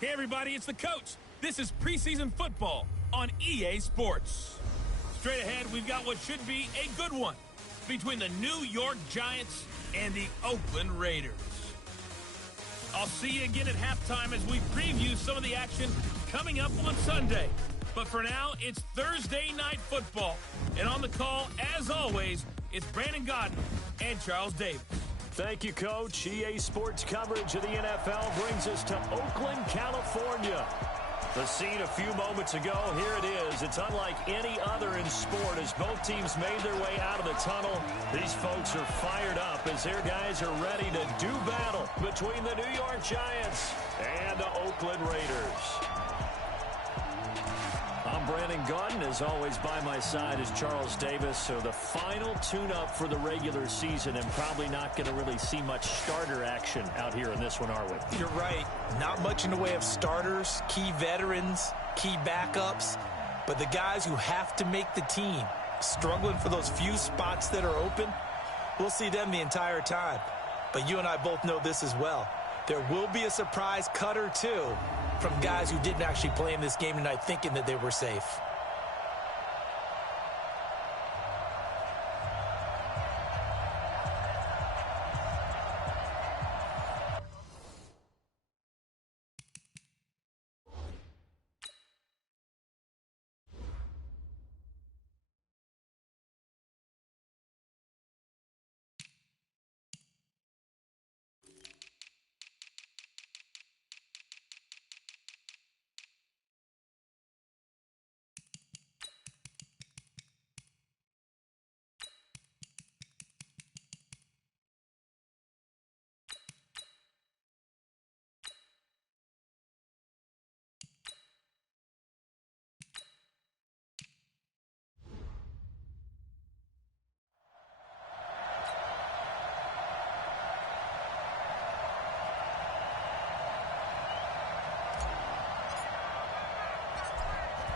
Hey everybody, it's the coach. This is preseason football on EA Sports. Straight ahead, we've got what should be a good one between the New York Giants and the Oakland Raiders. I'll see you again at halftime as we preview some of the action coming up on Sunday. But for now, it's Thursday Night Football. And on the call, as always, it's Brandon Godden and Charles Davis. Thank you, Coach. EA Sports coverage of the NFL brings us to Oakland, California. The scene a few moments ago, here it is. It's unlike any other in sport as both teams made their way out of the tunnel. These folks are fired up as their guys are ready to do battle between the New York Giants and the Oakland Raiders. I'm Brandon Godden. As always, by my side is Charles Davis. So the final tune-up for the regular season, and probably not going to really see much starter action out here in this one, are we? You're right. Not much in the way of starters, key veterans, key backups, but the guys who have to make the team, struggling for those few spots that are open, we'll see them the entire time. But you and I both know this as well. There will be a surprise cut or two from guys who didn't actually play in this game tonight thinking that they were safe.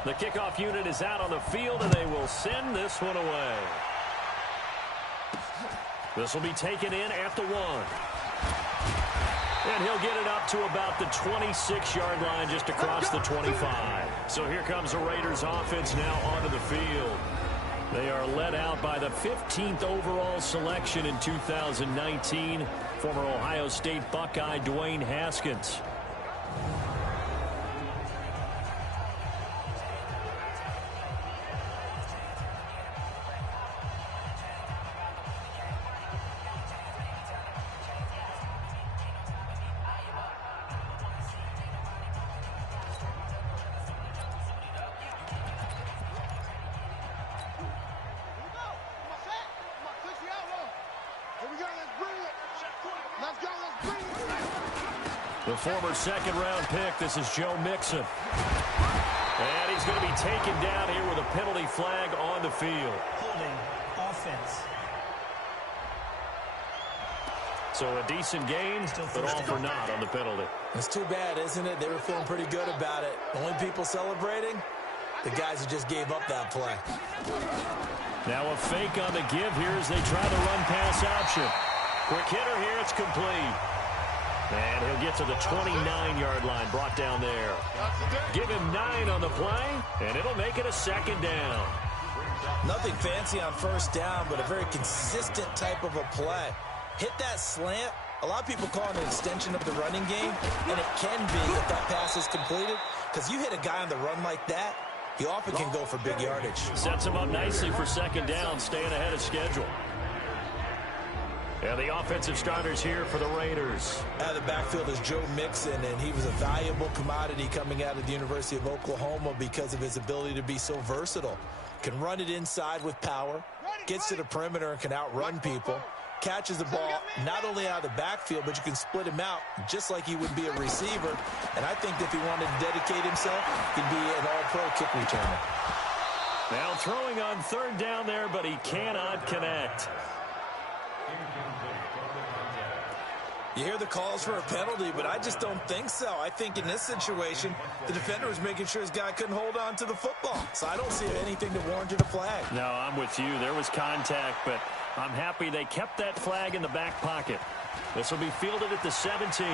The kickoff unit is out on the field, and they will send this one away. This will be taken in at the 1. And he'll get it up to about the 26-yard line just across the 25. So here comes the Raiders offense now onto the field. They are led out by the 15th overall selection in 2019, former Ohio State Buckeye Dwayne Haskins. The former second-round pick, this is Joe Mixon. And he's going to be taken down here with a penalty flag on the field. Holding offense. So a decent gain, but all for naught on the penalty. It's too bad, isn't it? They were feeling pretty good about it. Only people celebrating, the guys who just gave up that play. Now a fake on the give here as they try the run-pass option. Quick hitter here, it's complete. And he'll get to the 29-yard line, brought down there. Give him 9 on the play, and it'll make it a second down. Nothing fancy on first down, but a very consistent type of a play. Hit that slant. A lot of people call it an extension of the running game, and it can be if that pass is completed, because you hit a guy on the run like that, he often can go for big yardage. Sets him up nicely for second down, staying ahead of schedule. And the offensive starters here for the Raiders. Out of the backfield is Joe Mixon, and he was a valuable commodity coming out of the University of Oklahoma because of his ability to be so versatile. Can run it inside with power, gets to the perimeter and can outrun people, catches the ball not only out of the backfield, but you can split him out just like he would be a receiver. And I think if he wanted to dedicate himself, he'd be an all-pro kick returner. Now throwing on third down there, but he cannot connect. You hear the calls for a penalty, but I just don't think so. I think in this situation, the defender was making sure his guy couldn't hold on to the football. So I don't see anything to warrant a flag. No, I'm with you. There was contact, but I'm happy they kept that flag in the back pocket. This will be fielded at the 17.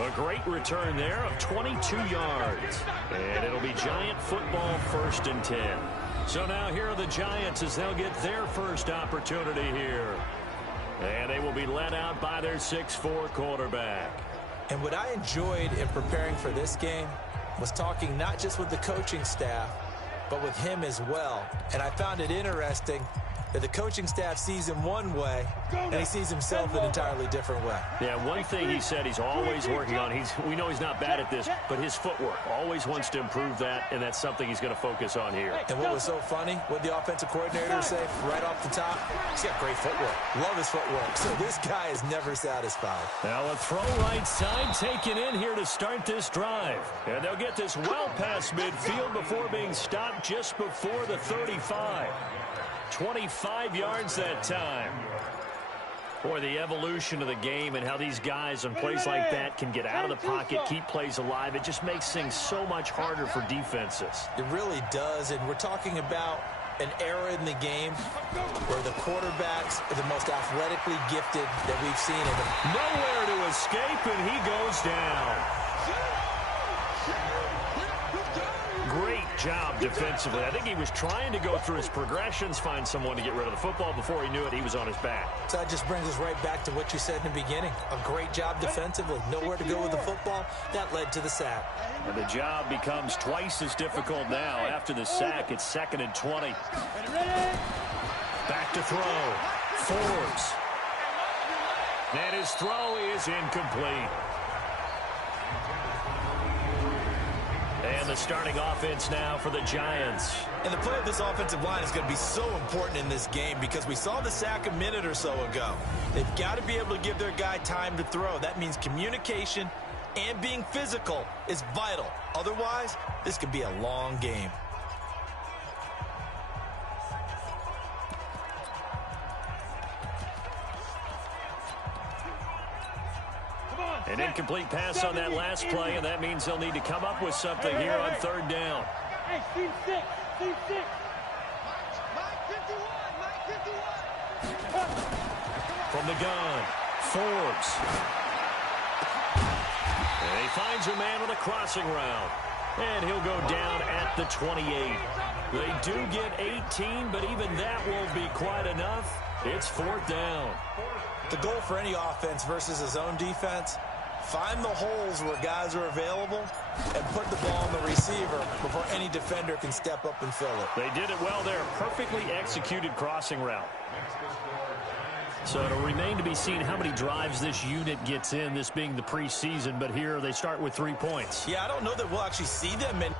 A great return there of 22 yards. And it'll be Giant football 1st and 10. So now here are the Giants as they'll get their first opportunity here. And they will be led out by their 6'4" quarterback. And what I enjoyed in preparing for this game was talking not just with the coaching staff, but with him as well. And I found it interesting that the coaching staff sees him one way, and he sees himself an entirely different way. Yeah, one thing he said he's always working on, we know he's not bad at this, but his footwork, always wants to improve that, and that's something he's going to focus on here. And what was so funny, what the offensive coordinator say right off the top, he's got great footwork. Love his footwork. So this guy is never satisfied. Now a throw right side taken in here to start this drive. And they'll get this well past midfield before being stopped just before the 35. 25 yards that time. Boy, the evolution of the game and how these guys on plays like that can get out of the pocket, keep plays alive, it just makes things so much harder for defenses. It really does, and we're talking about an era in the game where the quarterbacks are the most athletically gifted that we've seen. Nowhere to escape, and he goes down. Great job defensively. I think he was trying to go through his progressions, find someone to get rid of the football. Before he knew it, he was on his back. So that just brings us right back to what you said in the beginning. A great job defensively. Nowhere to go with the football. That led to the sack. And the job becomes twice as difficult now. After the sack, it's 2nd and 20. Back to throw. Forbes. And his throw is incomplete. And the starting offense now for the Giants. And the play of this offensive line is going to be so important in this game because we saw the sack a minute or so ago. They've got to be able to give their guy time to throw. That means communication and being physical is vital. Otherwise, this could be a long game. An incomplete pass on that last play, and that means they'll need to come up with something here on 3rd down. Hey, team 6, team 6. From the gun, Forbes. And he finds a man with a crossing route. And he'll go down at the 28. They do get 18, but even that won't be quite enough. It's 4th down. The goal for any offense versus his own defense, find the holes where guys are available and put the ball on the receiver before any defender can step up and fill it. They did it well there. Perfectly executed crossing route. So it'll remain to be seen how many drives this unit gets in, this being the preseason, but here they start with 3 points. Yeah, I don't know that we'll actually see them in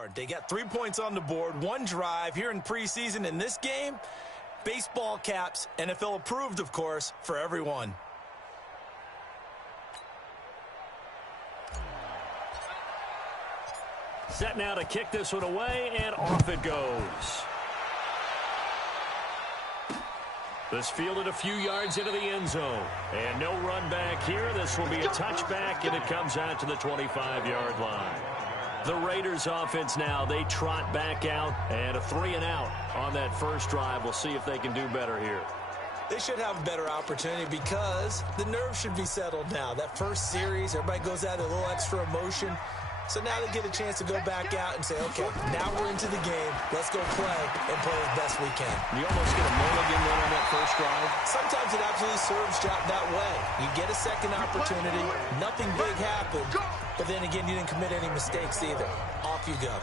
board. They got 3 points on the board, 1 drive here in preseason. In this game, baseball caps, NFL approved, of course, for everyone. Set now to kick this one away, and off it goes. This fielded a few yards into the end zone. And no run back here. This will be a touchback, and it comes out to the 25-yard line. The Raiders offense now, they trot back out, and a 3-and-out on that first drive. We'll see if they can do better here. They should have a better opportunity because the nerves should be settled now. That first series, everybody goes out a little extra emotion. So now they get a chance to go back out and say, okay, now we're into the game. Let's go play and play as best we can. You almost get a mulligan then on that first drive. Sometimes it absolutely serves that way. You get a second opportunity. Nothing big happened. But then again, you didn't commit any mistakes either. Off you go.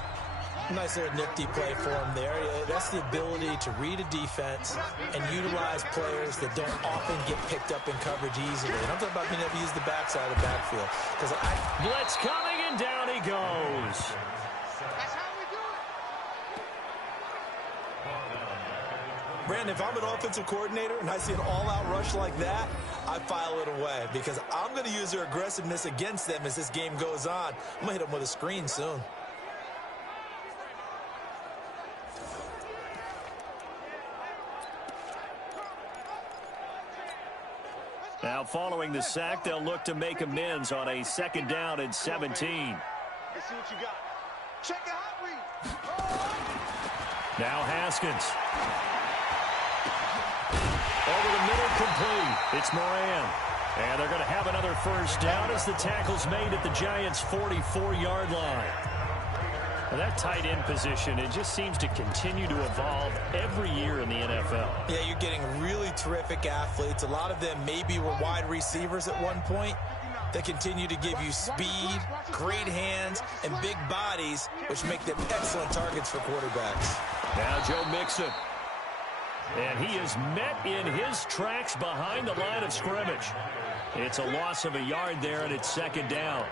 Nice little nifty play for him there. That's the ability to read a defense and utilize players that don't often get picked up in coverage easily. And I'm talking about being able to use the backside of the backfield. Blitz coming, and down he goes. That's how we do it. Brandon, if I'm an offensive coordinator and I see an all-out rush like that, I file it away because I'm going to use their aggressiveness against them as this game goes on. I'm going to hit them with a screen soon. Now, following the sack, they'll look to make amends on a 2nd down and 17. Let's see what you got. Check the hot read. Now Haskins. Over the middle, complete. It's Moran. And they're going to have another first down as the tackle's made at the Giants' 44-yard line. Well, that tight end position, it just seems to continue to evolve every year in the NFL. Yeah, you're getting really terrific athletes. A lot of them maybe were wide receivers at one point. They continue to give you speed, great hands, and big bodies, which make them excellent targets for quarterbacks. Now Joe Mixon. And he is met in his tracks behind the line of scrimmage. It's a loss of a yard there, and it's 2nd down.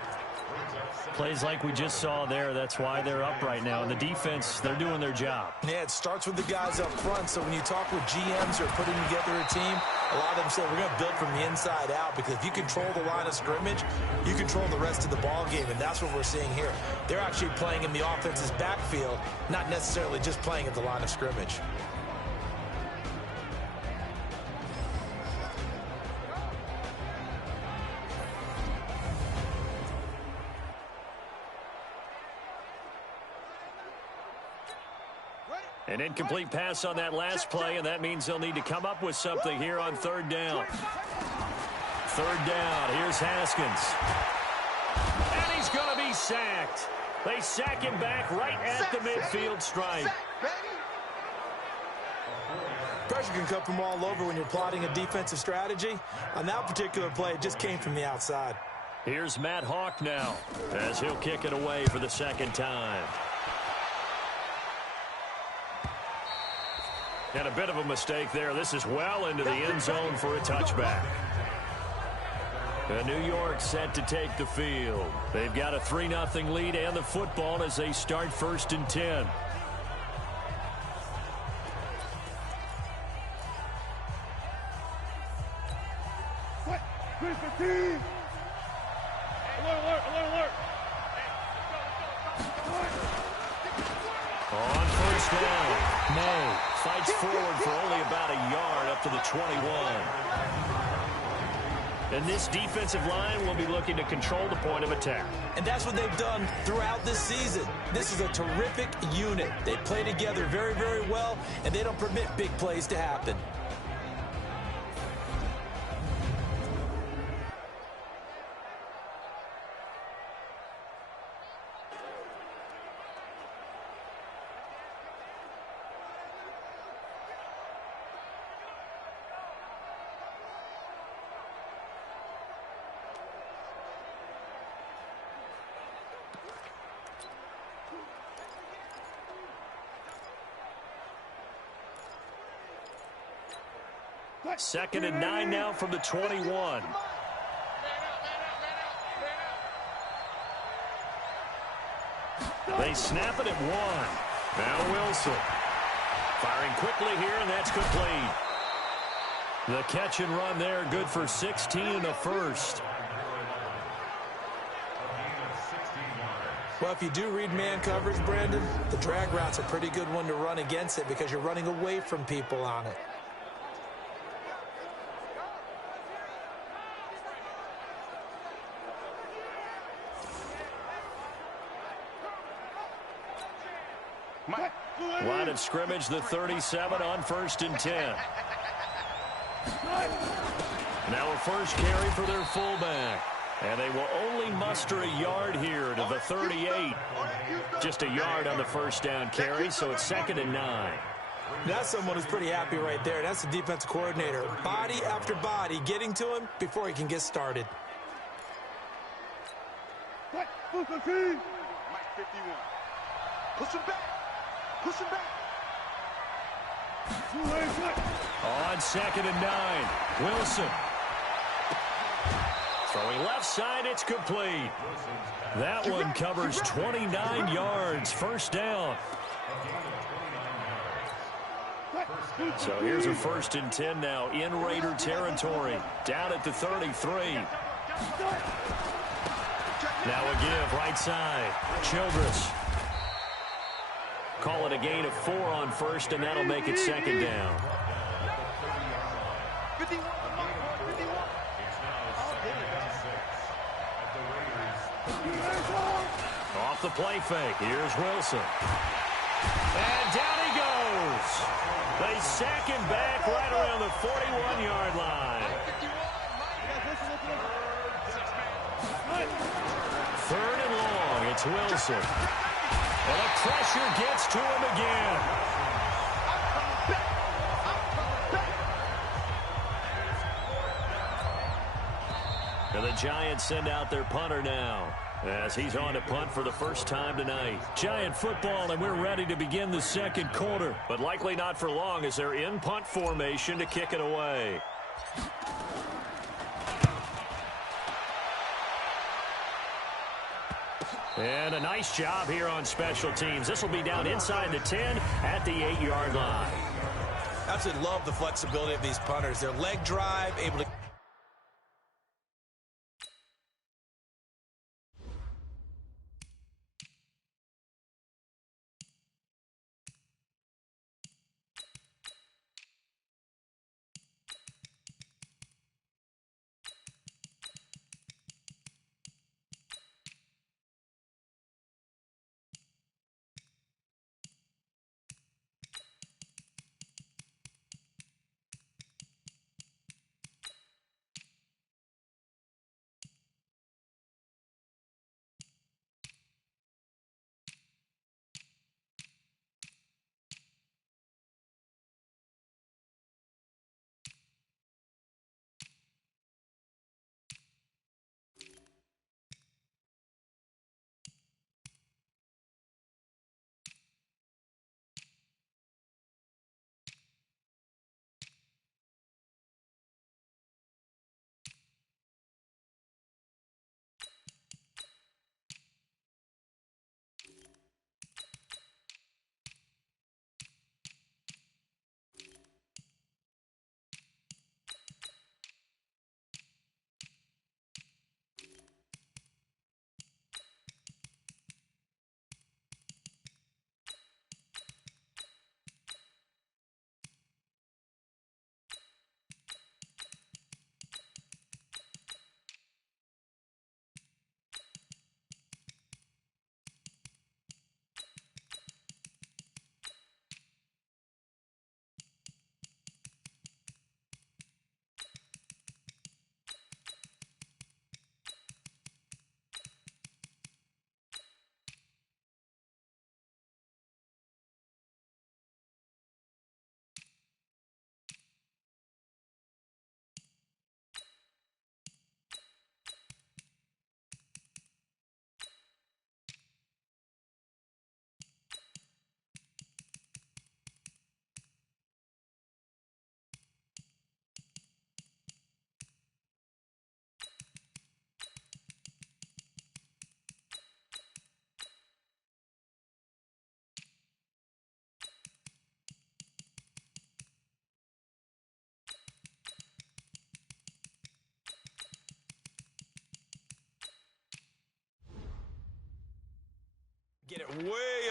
Plays like we just saw there, that's why they're up right now. And the defense, they're doing their job. Yeah, it starts with the guys up front. So when you talk with GMs who are putting together a team, a lot of them say we're going to build from the inside out because if you control the line of scrimmage, you control the rest of the ball game, and that's what we're seeing here. They're actually playing in the offense's backfield, not necessarily just playing at the line of scrimmage. An incomplete pass on that last play, and that means they'll need to come up with something here on 3rd down. 3rd down, here's Haskins. And he's going to be sacked. They sack him back right at the midfield stripe. Pressure can come from all over when you're plotting a defensive strategy. On that particular play, it just came from the outside. Here's Matt Hawk now as he'll kick it away for the 2nd time. And a bit of a mistake there. This is well into the end zone for a touchback. And New York set to take the field. They've got a 3-0 lead and the football as they start 1st and 10. On 1st down, May fights forward for only about a yard up to the 21. And this defensive line will be looking to control the point of attack. And that's what they've done throughout this season. This is a terrific unit. They play together very, very well, and they don't permit big plays to happen. Second and 9 now from the 21. They snap it at 1. Now Wilson. Firing quickly here, and that's complete. The catch and run there, good for 16 and a first. Well, if you do read man coverage, Brandon, the drag route's a pretty good one to run against it because you're running away from people on it. Line of scrimmage, the 37 on 1st and 10. Now a first carry for their fullback. And they will only muster a yard here to the 38. Just a yard on the first down carry, so it's 2nd and 9. That's someone who's pretty happy right there. That's the defensive coordinator. Body after body getting to him before he can get started. Mike 51. Push him back. Push him back. On 2nd and 9. Wilson. Throwing left side, it's complete. That one covers 29 yards, first down. So here's a 1st and 10 now in Raider territory. Down at the 33. Now a give right side. Childress. Call it a gain of 4 on 1st, and that'll make it 2nd down. Off the play fake. Here's Wilson. And down he goes. They sack him back right around the 41-yard line. 3rd and long. It's Wilson. And the pressure gets to him again. And the Giants send out their punter now, as he's on to punt for the first time tonight. Giant football, and we're ready to begin the second quarter. But likely not for long as they're in punt formation to kick it away. And a nice job here on special teams. This will be down inside the 10 at the 8-yard line. Absolutely love the flexibility of these punters. Their leg drive, able to...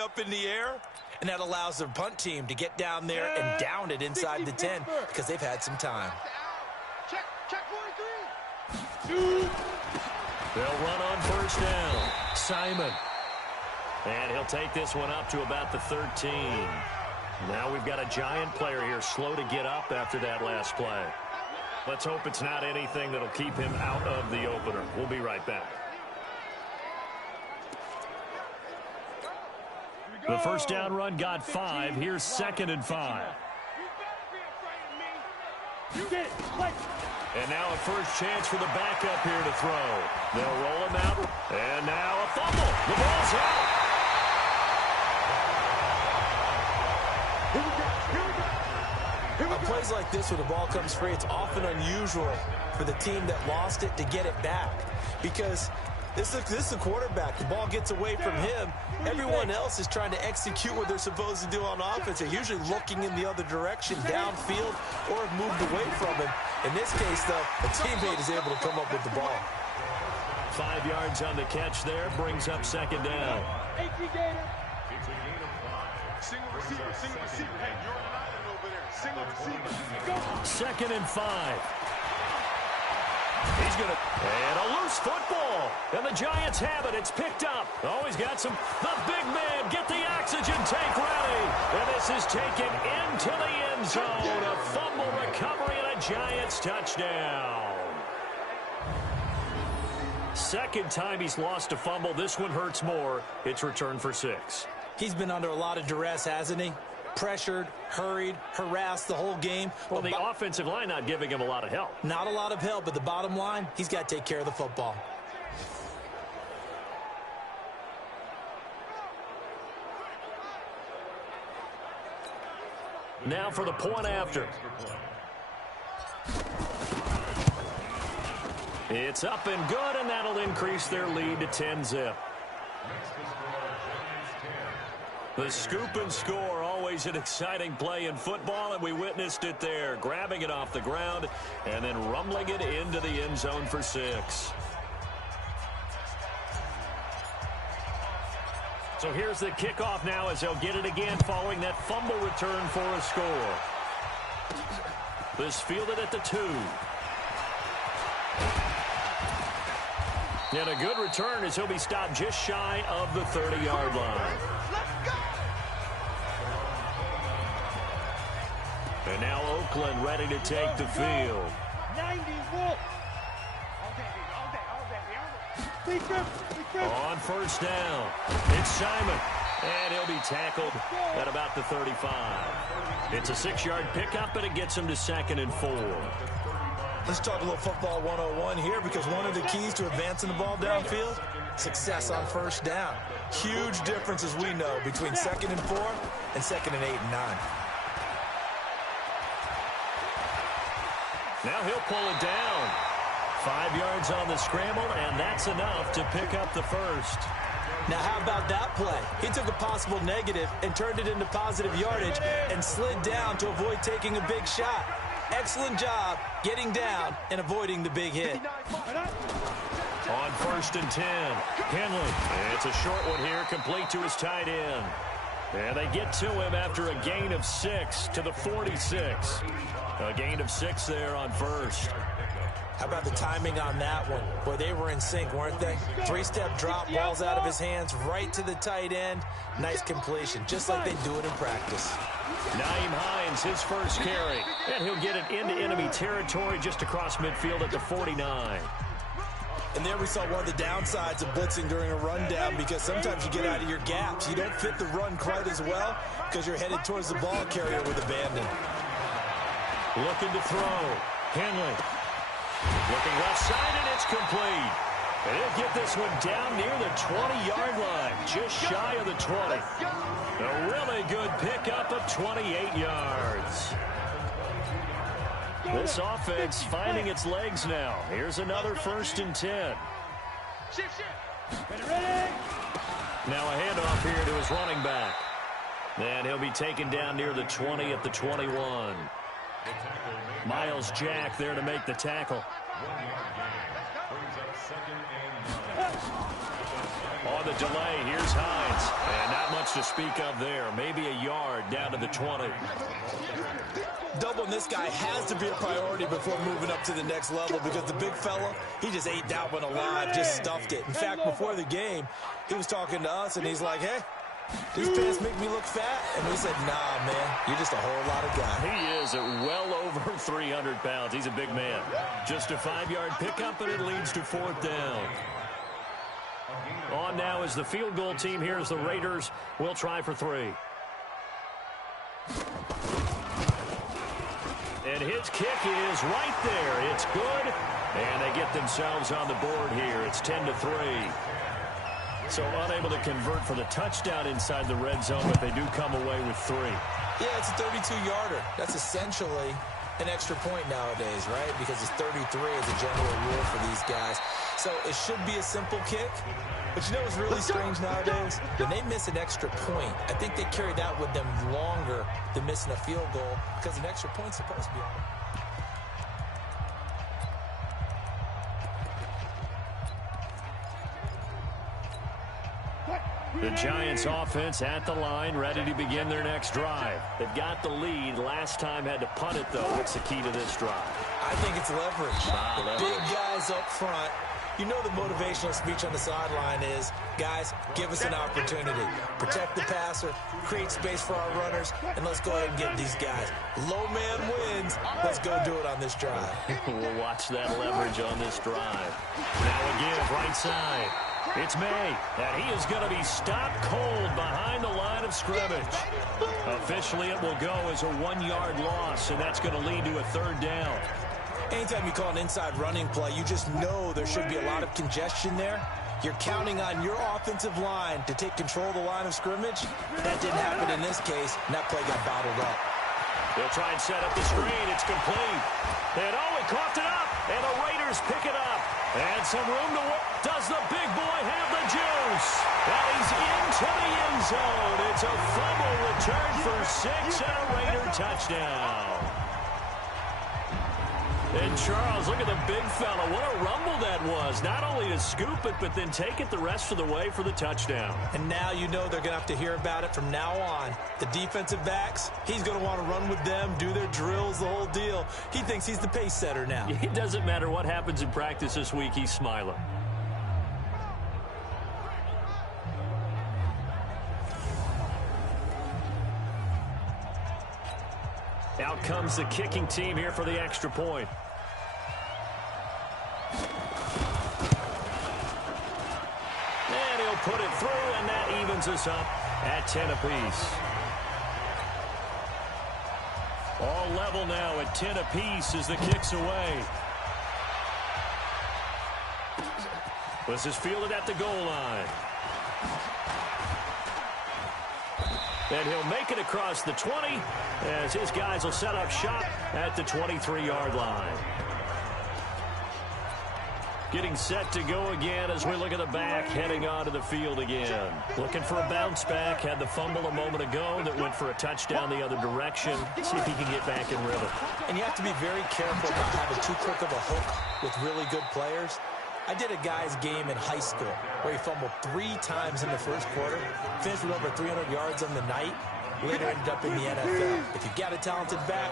up in the air, and that allows the punt team to get down there and down it inside the 10 because they've had some time. Check 43. They'll run on first down. Simon. And he'll take this one up to about the 13. Now we've got a Giant player here slow to get up after that last play. Let's hope it's not anything that'll keep him out of the opener. We'll be right back. The first down run got 5. Here's 2nd and 5. And now a first chance for the backup here to throw. They'll roll him out. And now a fumble. The ball's out. On plays like this where the ball comes free, it's often unusual for the team that lost it to get it back because this is a quarterback. The ball gets away from him. Everyone else is trying to execute what they're supposed to do on offense. They're usually looking in the other direction, downfield, or have moved away from him. In this case, though, a teammate is able to come up with the ball. 5 yards on the catch there, brings up 2nd down. Single receiver. Hey, you're on an island over there. Single receiver. Go. 2nd and 5. He's going to... And a loose football. And the Giants have it. It's picked up. Oh, he's got some... The big man, get the oxygen tank ready. And this is taken into the end zone. A fumble recovery and a Giants touchdown. Second time he's lost a fumble. This one hurts more. It's returned for 6. He's been under a lot of duress, hasn't he? Pressured, hurried, harassed the whole game. Well, the offensive line not giving him a lot of help. Not a lot of help, but the bottom line, he's got to take care of the football. Now for the point after. It's up and good, and that'll increase their lead to 10-zip. The scoop and score, always an exciting play in football, and we witnessed it there, grabbing it off the ground and then rumbling it into the end zone for 6. So here's the kickoff now as they'll get it again following that fumble return for a score. This fielded at the 2. And a good return as he'll be stopped just shy of the 30-yard line. And now Oakland ready to take the field. 90 volts. On first down, it's Simon. And he'll be tackled at about the 35. It's a 6-yard pickup, and it gets him to 2nd and 4. Let's talk a little football 101 here because one of the keys to advancing the ball downfield, success on first down. Huge difference, as we know, between 2nd and 4 and 2nd and 8 and 9. Now he'll pull it down. 5 yards on the scramble, and that's enough to pick up the first. Now, how about that play? He took a possible negative and turned it into positive yardage and slid down to avoid taking a big shot. Excellent job getting down and avoiding the big hit. On 1st and 10, Henley. It's a short one here, complete to his tight end. And they get to him after a gain of 6 to the 46. A gain of 6 there on first. How about the timing on that one? Boy, they were in sync, weren't they? 3-step drop, balls out of his hands, right to the tight end. Nice completion, just like they do it in practice. Naeem Hines, his first carry. And he'll get it into enemy territory just across midfield at the 49. And there we saw one of the downsides of blitzing during a rundown because sometimes you get out of your gaps. You don't fit the run quite as well because you're headed towards the ball carrier with abandon. Looking to throw. Henley. Looking left side, and it's complete. And he'll get this one down near the 20-yard line, just shy of the 20. A really good pickup of 28 yards. This offense finding its legs now. Here's another 1st and 10. Now a handoff here to his running back. And he'll be taken down near the 20 at the 21. Miles Jack there to make the tackle. On on the delay. Here's Hines. And not much to speak of there. Maybe a yard down to the 20. Doubling this guy has to be a priority before moving up to the next level because the big fella, he just ate that one alive, just stuffed it. In fact, before the game, he was talking to us, and he's like, hey, these pants make me look fat. And we said, nah, man, you're just a whole lot of guy. He is at well over 300 pounds. He's a big man. Just a 5-yard pickup, and it leads to 4th down. On now is the field goal team here as the Raiders will try for 3. And his kick is right there. It's good. And they get themselves on the board here. It's 10-3. So unable to convert for the touchdown inside the red zone, but they do come away with 3. Yeah, it's a 32-yarder. That's essentially an extra point nowadays, right? Because it's 33 as a general rule for these guys. So it should be a simple kick. But you know what's really strange nowadays? When they miss an extra point, I think they carry that with them longer than missing a field goal because an extra point's supposed to be on it. The Giants offense at the line, ready to begin their next drive. They've got the lead. Last time had to punt it, though. What's the key to this drive? I think it's leverage. The big guys up front. You know the motivational speech on the sideline is, guys, give us an opportunity. Protect the passer, create space for our runners, and let's go ahead and get these guys. Low man wins. Let's go do it on this drive. We'll watch that leverage on this drive. Now again, right side. It's May, and he is going to be stopped cold behind the line of scrimmage. Officially, it will go as a 1-yard loss, and that's going to lead to a 3rd down. Anytime you call an inside running play, you just know there should be a lot of congestion there. You're counting on your offensive line to take control of the line of scrimmage. That didn't happen in this case, and that play got bottled up. They'll try and set up the screen. It's complete. And he coughed it up, and the Raiders pick it up. And some room to work. Does the big boy have the juice? And he's into the end zone. It's a fumble return for 6 and a Raider touchdown. And Charles, look at the big fella. What a rumble that was. Not only to scoop it, but then take it the rest of the way for the touchdown. And now you know they're going to have to hear about it from now on. The defensive backs, he's going to want to run with them, do their drills, the whole deal. He thinks he's the pace setter now. It doesn't matter what happens in practice this week. He's smiling. Out comes the kicking team here for the extra point. And he'll put it through, and that evens us up at 10 apiece. All level now at 10 apiece as the kick's away. This is fielded at the goal line. And he'll make it across the 20 as his guys will set up shop at the 23-yard line. Getting set to go again as we look at the back heading onto the field again. Looking for a bounce back. Had the fumble a moment ago that went for a touchdown the other direction. See if he can get back in rhythm. And you have to be very careful about having too quick of a hook with really good players. I did a guy's game in high school where he fumbled 3 times in the first quarter, finished with over 300 yards on the night, later ended up in the NFL. If you've got a talented back,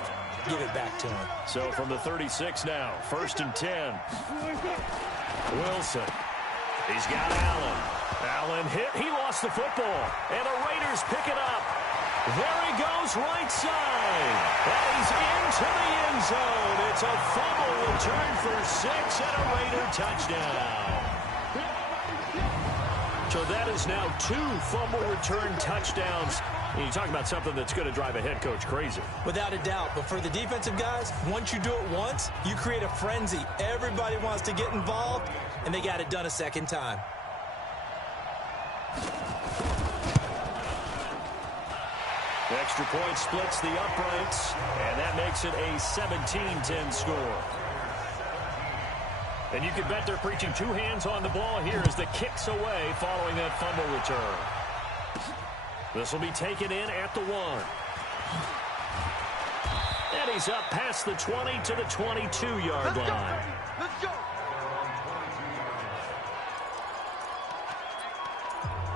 give it back to him. So from the 36 now, 1st and 10. Wilson. He's got Allen. Allen hit. He lost the football. And the Raiders pick it up. There he goes, right side. And he's into the end zone. It's a fumble return for 6 and a Raider touchdown. So that is now 2 fumble return touchdowns. And you talk about something that's going to drive a head coach crazy. Without a doubt. But for the defensive guys, once you do it once, you create a frenzy. Everybody wants to get involved, and they got it done a second time. The extra point splits the uprights, and that makes it a 17-10 score. And you can bet they're preaching 2 hands on the ball here as the kick's away following that fumble return. This will be taken in at the 1. And he's up past the 20 to the 22-yard line. Let's go.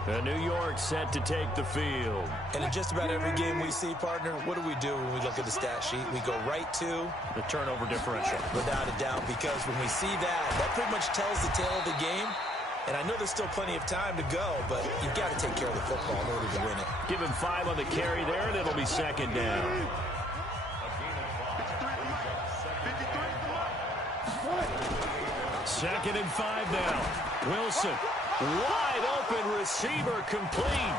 And New York set to take the field. And in just about every game we see, partner, what do we do when we look at the stat sheet? We go right to the turnover differential. Without a doubt, because when we see that pretty much tells the tale of the game. And I know there's still plenty of time to go, but you've got to take care of the football in order to win it. Give him 5 on the carry there, and it'll be second down. Second and 5 now. Wilson, wide open receiver, complete.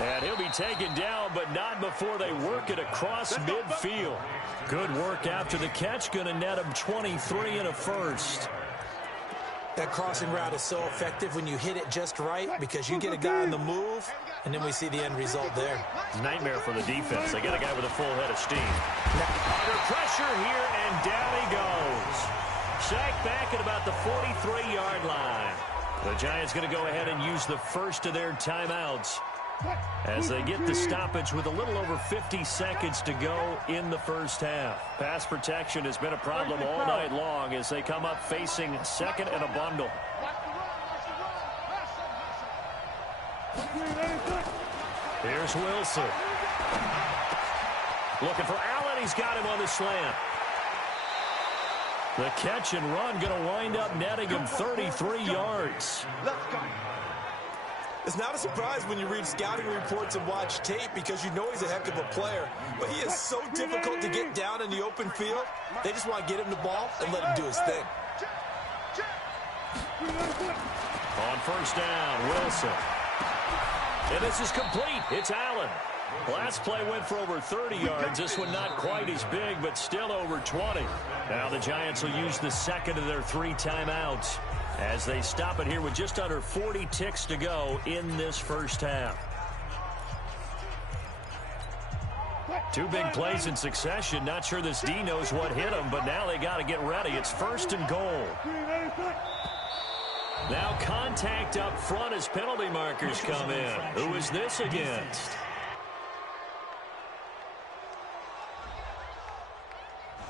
And he'll be taken down, but not before they work it across midfield. Good work after the catch, going to net him 23 and a first. That crossing route is so effective when you hit it just right because you get a guy on the move, and then we see the end result there. Nightmare for the defense. They got a guy with a full head of steam. Under pressure here, and down he goes. Sacked back at about the 43-yard line. The Giants going to go ahead and use the first of their timeouts as they get the stoppage with a little over 50 seconds to go in the first half. Pass protection has been a problem all night long as they come up facing second and a bundle. Here's Wilson. Looking for Allen. He's got him on the slant. The catch and run going to wind up netting him 33 yards. It's not a surprise when you read scouting reports and watch tape because you know he's a heck of a player. But he is so difficult to get down in the open field. They just want to get him the ball and let him do his thing. On first down, Wilson. And this is complete. It's Allen. Last play went for over 30 yards. This one not quite as big, but still over 20. Now the Giants will use the second of their 3 timeouts as they stop it here with just under 40 ticks to go in this first half. 2 big plays in succession. Not sure this D knows what hit him, but now they got to get ready. It's first and goal. Now contact up front as penalty markers come in. Who is this against?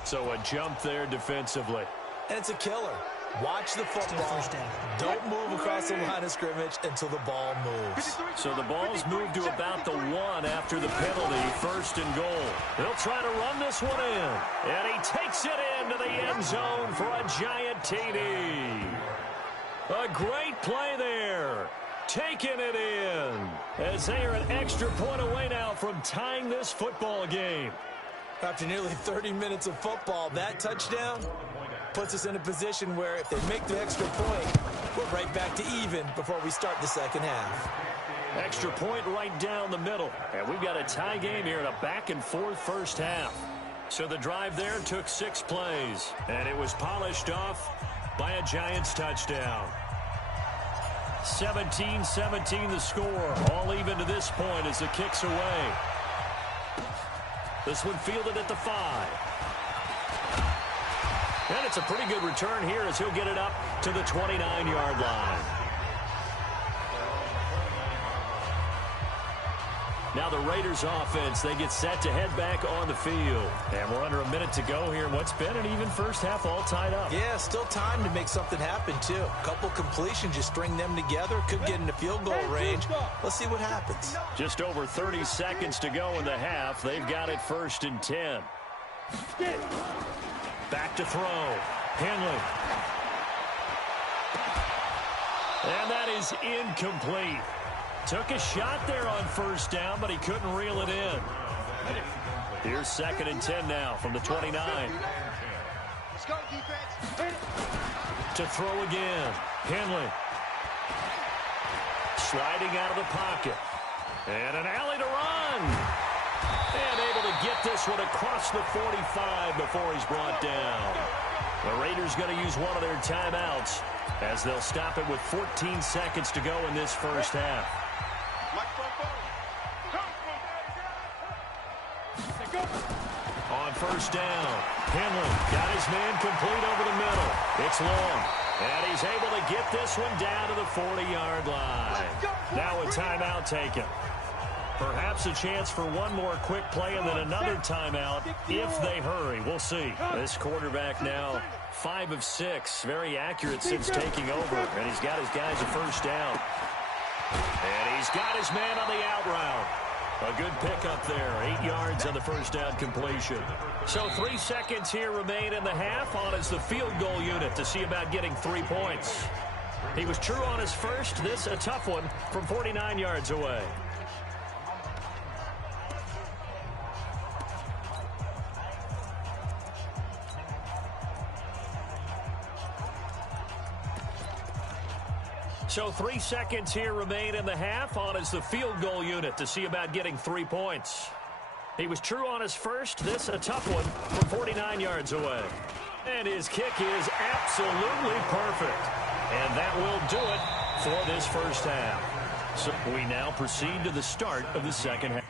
So a jump there defensively. And it's a killer. Watch the football. Don't move across the line of scrimmage until the ball moves. So the ball's moved to about the 1 after the penalty, first and goal. They'll try to run this one in. And he takes it into the end zone for a giant TD. A great play there. Taking it in. As they are an extra point away now from tying this football game. After nearly 30 minutes of football, that touchdown puts us in a position where if they make the extra point, we're right back to even before we start the second half. Extra point right down the middle. And we've got a tie game here in a back-and-forth first half. So the drive there took 6 plays, and it was polished off by a Giants touchdown. 17-17 the score. All even to this point as the kick's away. This one fielded at the 5. And it's a pretty good return here as he'll get it up to the 29-yard line. Now the Raiders offense, they get set to head back on the field. And we're under a minute to go here in what's been an even first half, all tied up. Yeah, still time to make something happen, too. A couple completions, just string them together. Could get into field goal range. Let's see what happens. Just over 30 seconds to go in the half. They've got it first and 10. Back to throw. Henley. And that is incomplete. Took a shot there on first down, but he couldn't reel it in. Here's second and 10 now from the 29. Let's go, defense. To throw again. Henley. Sliding out of the pocket. And an alley to run. And able to get this one across the 45 before he's brought down. The Raiders going to use one of their timeouts as they'll stop it with 14 seconds to go in this first half. On first down, Henley got his man complete over the middle. It's long, and he's able to get this one down to the 40-yard line. Now a timeout taken. Perhaps a chance for one more quick play and then another timeout if they hurry. We'll see. This quarterback now 5 of 6. Very accurate since taking over, and he's got his guys a first down. And he's got his man on the out route. A good pickup there. 8 yards on the first down completion. So 3 seconds here remain in the half. On is the field goal unit to see about getting 3 points. He was true on his first. This a tough one from 49 yards away. So 3 seconds here remain in the half. On is the field goal unit to see about getting 3 points. He was true on his first. This a tough one from 49 yards away. And his kick is absolutely perfect. And that will do it for this first half. So we now proceed to the start of the second half.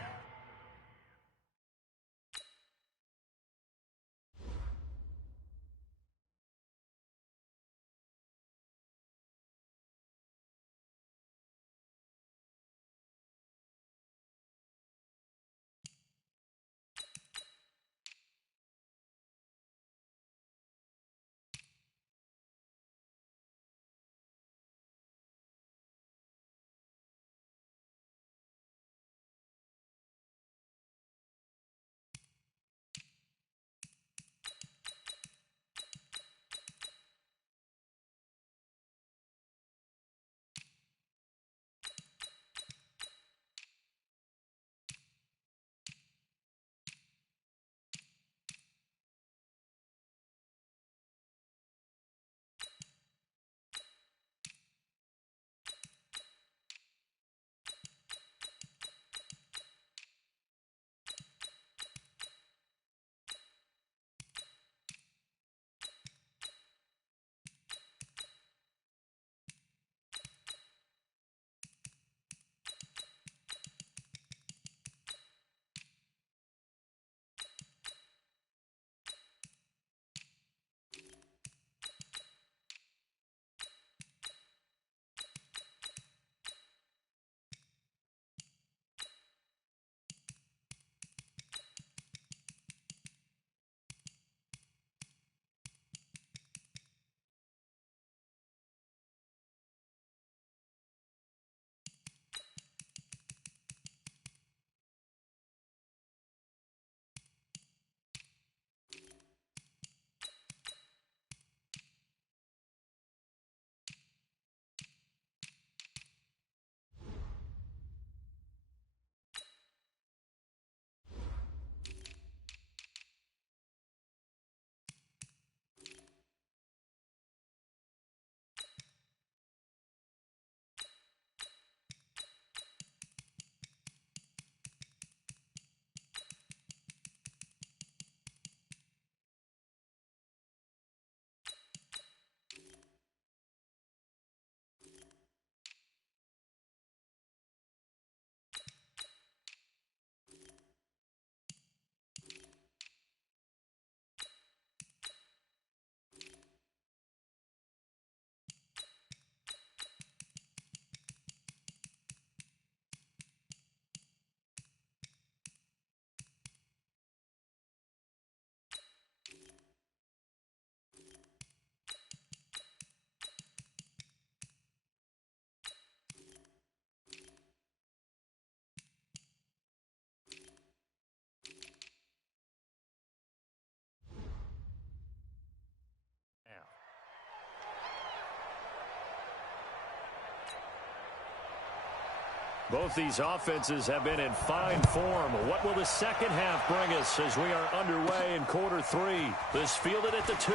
Both these offenses have been in fine form. What will the second half bring us as we are underway in quarter 3? This fielded at the 2.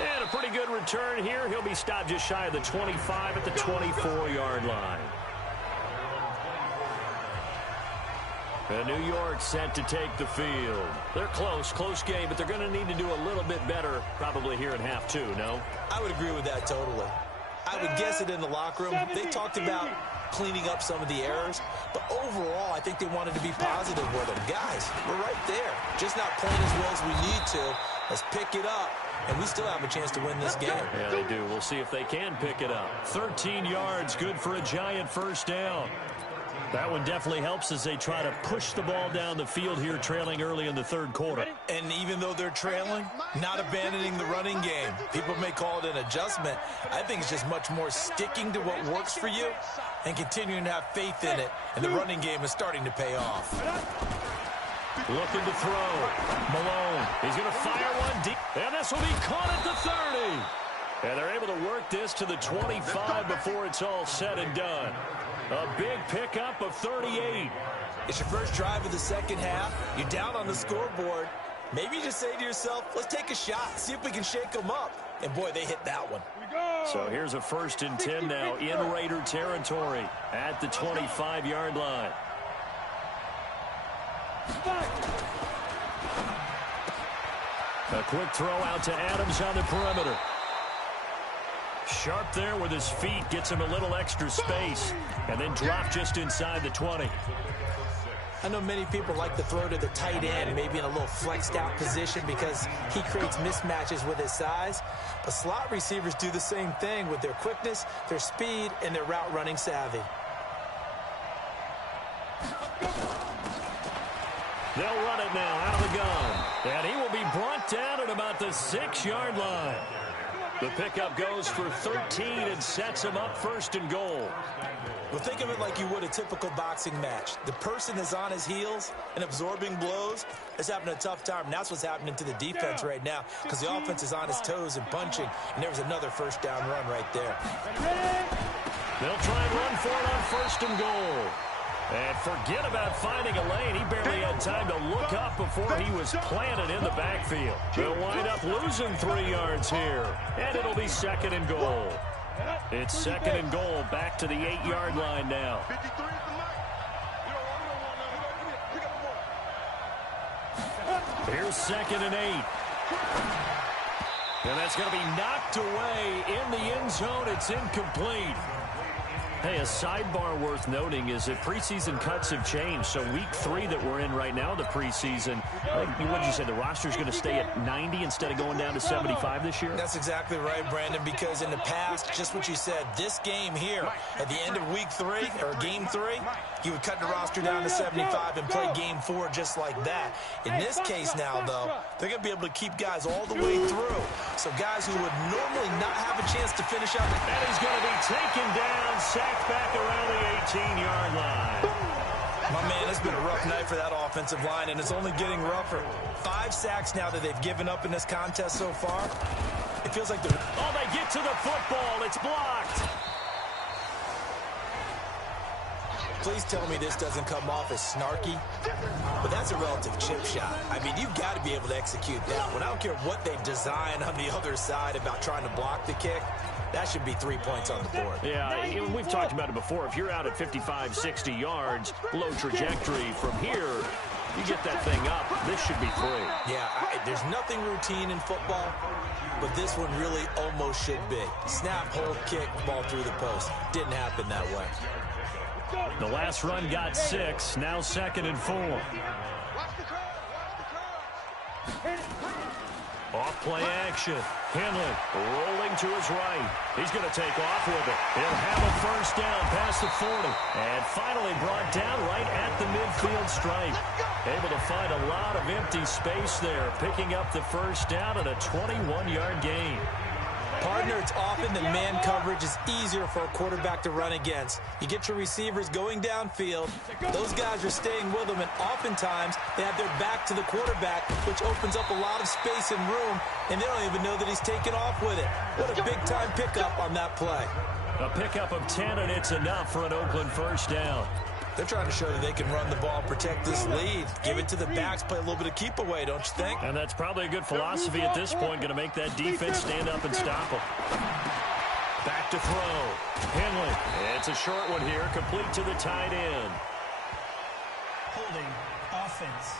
And a pretty good return here. He'll be stopped just shy of the 25 at the 24-yard line. And New York set to take the field. They're close game, but they're going to need to do a little bit better probably here in half 2, no? I would agree with that totally. I would guess it in the locker room. They talked about cleaning up some of the errors, but overall, I think they wanted to be positive with them. Guys, we're right there. Just not playing as well as we need to. Let's pick it up, and we still have a chance to win this game. Yeah, they do. We'll see if they can pick it up. 13 yards, good for a Giant first down. That one definitely helps as they try to push the ball down the field here, trailing early in the third quarter. And even though they're trailing, not abandoning the running game. People may call it an adjustment. I think it's just much more sticking to what works for you and continuing to have faith in it. And the running game is starting to pay off. Looking to throw. Malone. He's going to fire one deep. And this will be caught at the 30. And they're able to work this to the 25 before it's all said and done. A big pickup of 38. It's your first drive of the second half. You're down on the scoreboard. Maybe you just say to yourself, let's take a shot, see if we can shake them up. And, boy, they hit that one. So here's a 1st and 10 now in Raider territory at the 25-yard line. A quick throw out to Adams on the perimeter. Sharp there with his feet, gets him a little extra space, and then drop just inside the 20. I know many people like to throw to the tight end, maybe in a little flexed out position because he creates mismatches with his size. But slot receivers do the same thing with their quickness, their speed, and their route running savvy. They'll run it now out of the gun. And he will be brought down at about the 6-yard line. The pickup goes for 13 and sets him up 1st and goal. Well, think of it like you would a typical boxing match. The person is on his heels and absorbing blows is having a tough time. And that's what's happening to the defense right now because the offense is on his toes and punching. And there was another 1st down run right there. They'll try and run for it on 1st and goal. And forget about finding a lane. He barely had time to look up before he was planted in the backfield. They'll wind up losing 3 yards here. And it'll be 2nd and goal. It's 2nd and goal back to the 8-yard line now. Here's 2nd and 8. And that's going to be knocked away in the end zone. It's incomplete. Hey, a sidebar worth noting is that preseason cuts have changed. So week 3 that we're in right now, the preseason, what did you say, the roster's going to stay at 90 instead of going down to 75 this year? That's exactly right, Brandon, because in the past, just what you said, this game here, at the end of week 3, or game 3, you would cut the roster down to 75 and play game 4 just like that. In this case now, though, they're going to be able to keep guys all the way through. So guys who would normally not have a chance to finish out. And he's going to be taken down, sacked back around the 18-yard line. My man, it's been a rough night for that offensive line, and it's only getting rougher. 5 sacks now that they've given up in this contest so far. It feels like they're... Oh, they get to the football. It's blocked. Please tell me this doesn't come off as snarky, but that's a relative chip shot. I mean, you've got to be able to execute that one. I don't care what they design on the other side about trying to block the kick. That should be 3 points on the board. Yeah, we've talked about it before. If you're out at 55, 60 yards, low trajectory from here, you get that thing up, this should be 3. Yeah, there's nothing routine in football, but this one really almost should be. Snap, hold, kick, ball through the post. Didn't happen that way. The last run got 6, now 2nd and 4. Off play action. Henley rolling to his right. He's going to take off with it. He'll have a 1st down past the 40. And finally brought down right at the midfield stripe. Able to find a lot of empty space there, picking up the 1st down and a 21-yard gain. Partner, it's often that man coverage is easier for a quarterback to run against. You get your receivers going downfield. Those guys are staying with them, and oftentimes they have their back to the quarterback, which opens up a lot of space and room, and they don't even know that he's taken off with it. What a big-time pickup on that play. A pickup of 10, and it's enough for an Oakland 1st down. They're trying to show that they can run the ball and protect this lead. Give it to the backs, play a little bit of keep away, don't you think? And that's probably a good philosophy at this point, going to make that defense stand up and stop them. Back to throw. Henley. It's a short one here, complete to the tight end. Holding offense.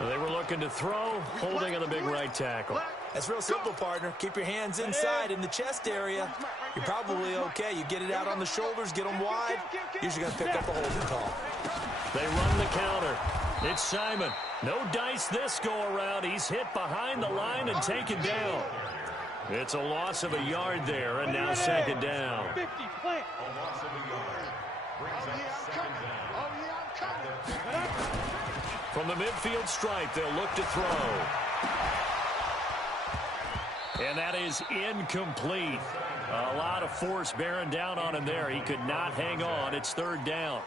They were looking to throw, holding on the big right tackle. That's real simple, partner. Keep your hands inside in the chest area. You're probably okay. You get it out on the shoulders, get them wide. Usually going to pick up a holding call. They run the counter. It's Simon. No dice this go around. He's hit behind the line and taken down. It's a loss of a yard there, and now second down. 50, plant. A loss of a yard. Brings up second down. Oh, yeah, I'm coming. From the midfield stripe, they'll look to throw. And that is incomplete. A lot of force bearing down on him there. He could not hang on. It's third down.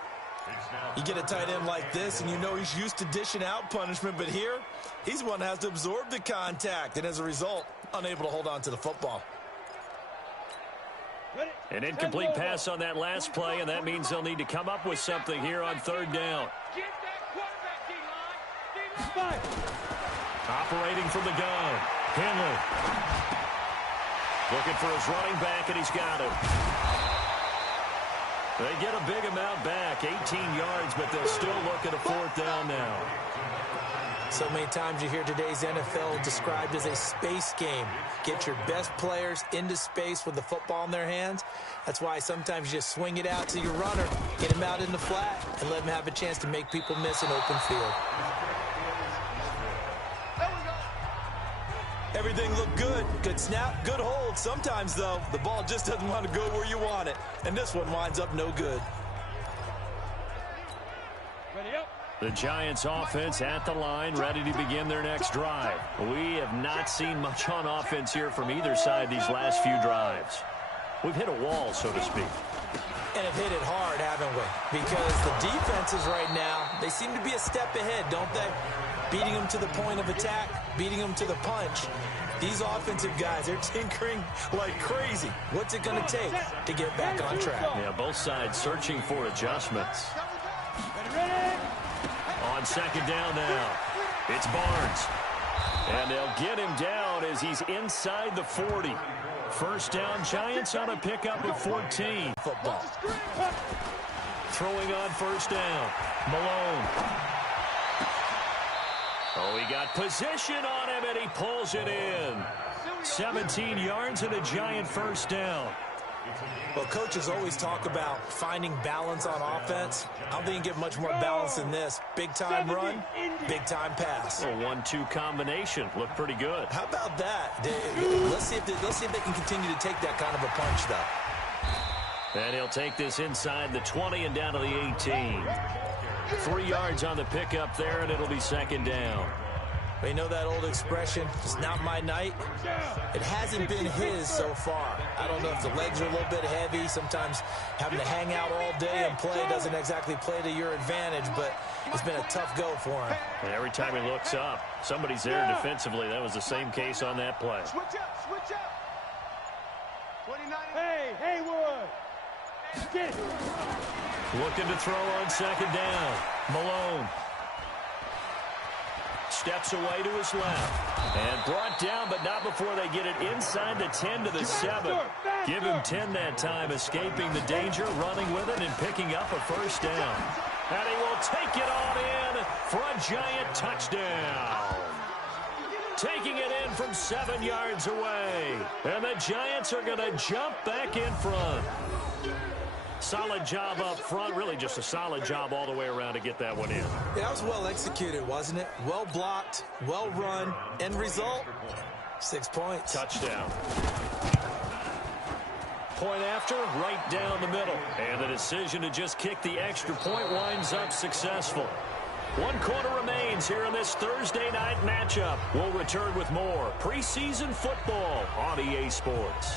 You get a tight end like this, and you know he's used to dishing out punishment, but here, he's one that has to absorb the contact, and as a result, unable to hold on to the football. An incomplete pass on that last play, and that means they'll need to come up with something here on third down. Operating from the gun, Henley. Looking for his running back, and he's got him. They get a big amount back, 18 yards, but they'll still look at a fourth down now. So many times you hear today's NFL described as a space game. Get your best players into space with the football in their hands. That's why sometimes you just swing it out to your runner, get him out in the flat, and let him have a chance to make people miss an open field. Everything looked good. Good snap, good hold. Sometimes, though, the ball just doesn't want to go where you want it. And this one winds up no good. The Giants offense at the line, ready to begin their next drive. We have not seen much on offense here from either side these last few drives. We've hit a wall, so to speak. And have hit it hard, haven't we? Because the defenses right now, they seem to be a step ahead, don't they? Beating them to the point of attack, beating them to the punch. These offensive guys, they're tinkering like crazy. What's it going to take to get back on track? Yeah, both sides searching for adjustments. On second down now, it's Barnes. And they'll get him down as he's inside the 40. First down, Giants on a pickup of 14. Football. Throwing on first down, Malone. Oh, he got position on him, and he pulls it in. 17 yards and a Giant first down. Well, coaches always talk about finding balance on offense. I don't think you get much more balance than this. Big-time run, big-time pass. A 1-2 combination. Looked pretty good. How about that? Let's see if they can continue to take that kind of a punch, though. And he'll take this inside the 20 and down to the 18. 3 yards on the pickup there, and it'll be second down. You know that old expression, it's not my night? It hasn't been his so far. I don't know if the legs are a little bit heavy. Sometimes having to hang out all day and play doesn't exactly play to your advantage, but it's been a tough go for him. And every time he looks up, somebody's there defensively. That was the same case on that play. Switch up, switch up. 29. Hey, Haywood. Get it. Looking to throw on second down. Malone. Steps away to his left. And brought down, but not before they get it inside the 10 to the 7. Give him 10 that time, escaping the danger, running with it, and picking up a first down. And he will take it on in for a Giant touchdown. Taking it in from 7 yards away. And the Giants are going to jump back in front. Solid job up front, really just a solid job all the way around to get that one in. Yeah, that was well executed, wasn't it? Well blocked, well run. End result, 6 points. Touchdown. Point after, right down the middle. And the decision to just kick the extra point winds up successful. 1 quarter remains here in this Thursday night matchup. We'll return with more preseason football on EA Sports.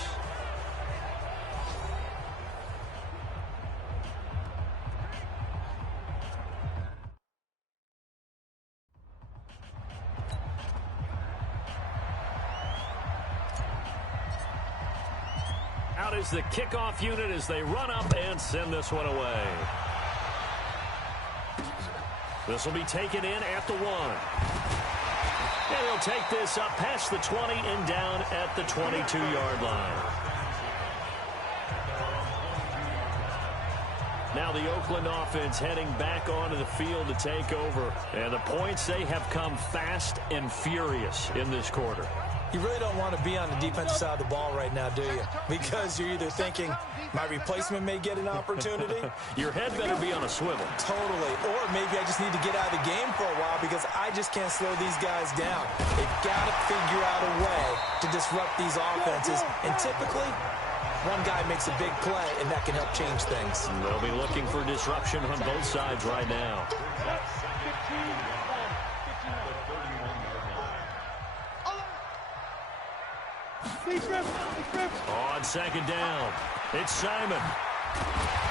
Out is the kickoff unit as they run up and send this one away. This will be taken in at the 1. And he'll take this up past the 20 and down at the 22-yard line. Now the Oakland offense heading back onto the field to take over. And the points, they have come fast and furious in this quarter. You really don't want to be on the defensive side of the ball right now, do you? Because you're either thinking, my replacement may get an opportunity. Your head better be on a swivel. Totally. Or maybe I just need to get out of the game for a while because I just can't slow these guys down. They've got to figure out a way to disrupt these offenses. And typically, one guy makes a big play, and that can help change things. They'll be looking for disruption on both sides right now. On second down, it's Simon.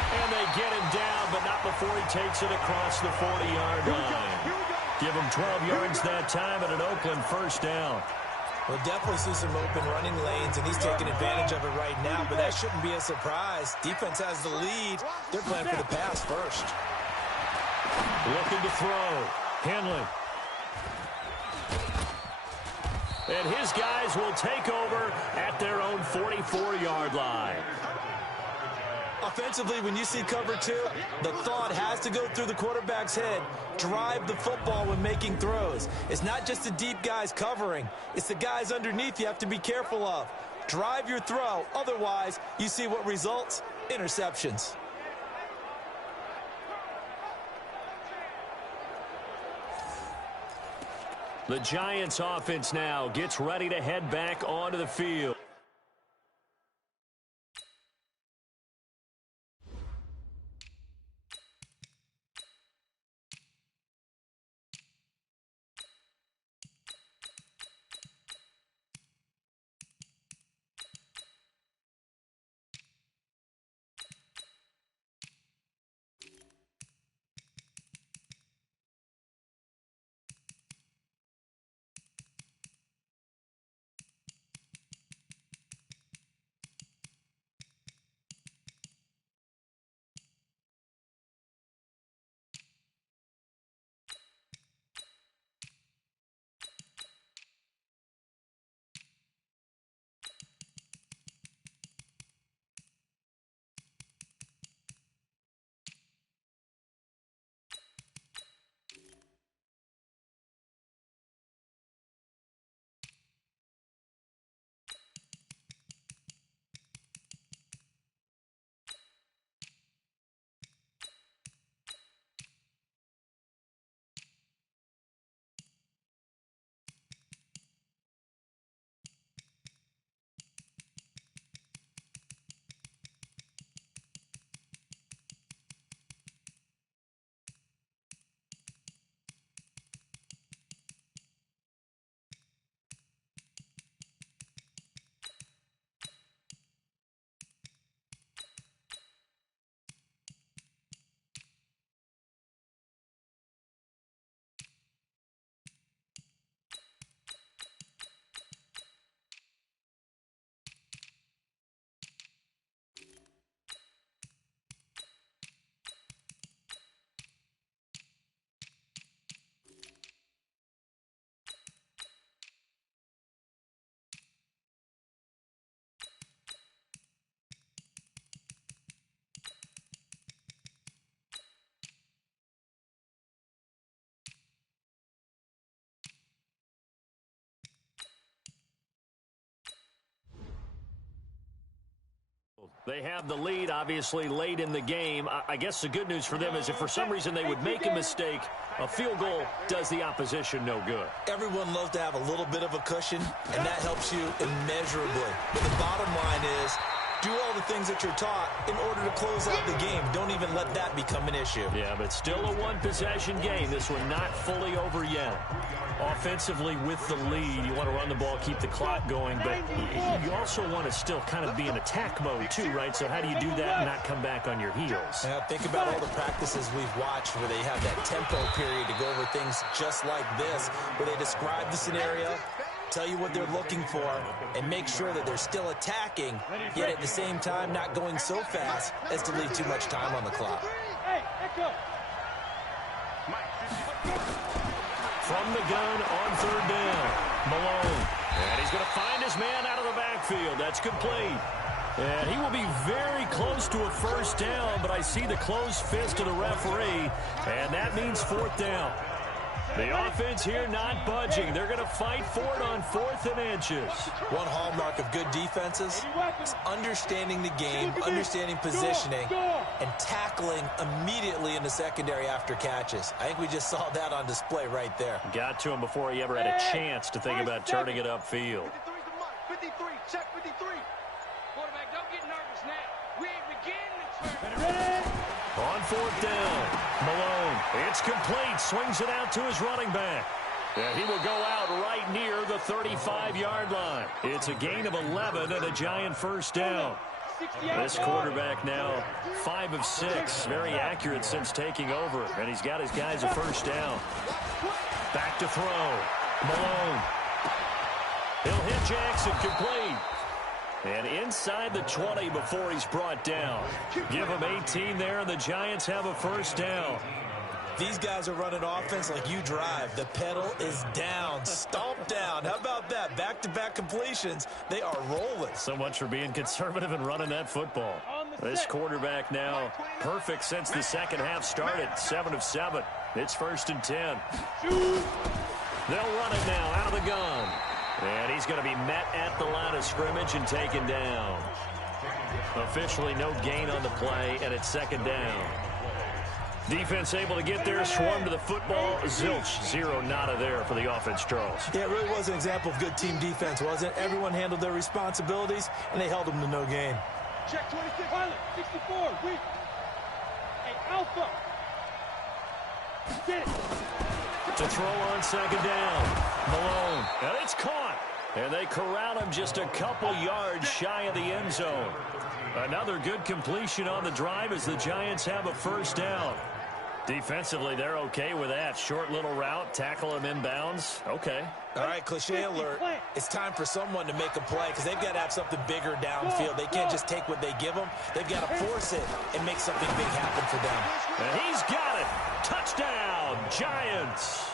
And they get him down, but not before he takes it across the 40-yard line. Give him 12 yards that time and an Oakland first down. We'll definitely see some open running lanes, and he's taking advantage of it right now, but that shouldn't be a surprise. Defense has the lead. They're playing for the pass first. Looking to throw. Henley. And his guys will take over at their own 44-yard line. Offensively, when you see cover two, the thought has to go through the quarterback's head. Drive the football when making throws. It's not just the deep guys covering. It's the guys underneath you have to be careful of. Drive your throw. Otherwise, you see what results? Interceptions. The Giants offense now gets ready to head back onto the field. They have the lead, obviously, late in the game. I guess the good news for them is if for some reason they would make a mistake, a field goal does the opposition no good. Everyone loves to have a little bit of a cushion, and that helps you immeasurably. But the bottom line is, do all the things that you're taught in order to close out the game. Don't even let that become an issue. Yeah, but still a one-possession game. This one not fully over yet. Offensively, with the lead, you want to run the ball, keep the clock going, but you also want to still kind of be in attack mode too, right? So how do you do that and not come back on your heels? Yeah, think about all the practices we've watched where they have that tempo period to go over things just like this, where they describe the scenario, tell you what they're looking for, and make sure that they're still attacking, yet at the same time not going so fast as to leave too much time on the clock. From the gun on third down, Malone. And he's going to find his man out of the backfield. That's complete. And he will be very close to a first down, but I see the closed fist of the referee, and that means fourth down. The offense here not budging. They're going to fight for it on 4th and inches. One hallmark of good defenses is understanding the game, understanding positioning, and tackling immediately in the secondary after catches. I think we just saw that on display right there. Got to him before he ever had a chance to think about turning it upfield. 53. Check 53. Quarterback, don't get nervous now. We ain't beginning to turn. On fourth down, Malone. It's complete. Swings it out to his running back. And he will go out right near the 35-yard line. It's a gain of 11 and a Giant first down. This quarterback now 5 of 6. Very accurate since taking over. And he's got his guys a first down. Back to throw. Malone. He'll hit Jackson complete. And inside the 20 before he's brought down. Give him 18 there, and the Giants have a first down. These guys are running offense like you drive. The pedal is down, stomped down. How about that? Back-to-back completions. They are rolling. So much for being conservative and running that football. This quarterback now perfect since the second half started. 7 of 7. It's first and 10. They'll run it now out of the gun. And he's going to be met at the line of scrimmage and taken down. Officially no gain on the play, and it's second down. Defense able to get there, swarm to the football. Zilch, 0 nada there for the offense, Charles. Yeah, it really was an example of good team defense, wasn't it? Everyone handled their responsibilities, and they held them to no gain. Check 26, pilot, 64, weak. Hey, Alpha. Get it. To throw on second down. Malone, and it's caught. And they corral him just a couple yards shy of the end zone. Another good completion on the drive as the Giants have a first down. Defensively, they're okay with that. Short little route, tackle him inbounds. Okay. All right, cliche alert. It's time for someone to make a play because they've got to have something bigger downfield. They can't just take what they give them. They've got to force it and make something big happen for them. And he's got it. Touchdown, Giants.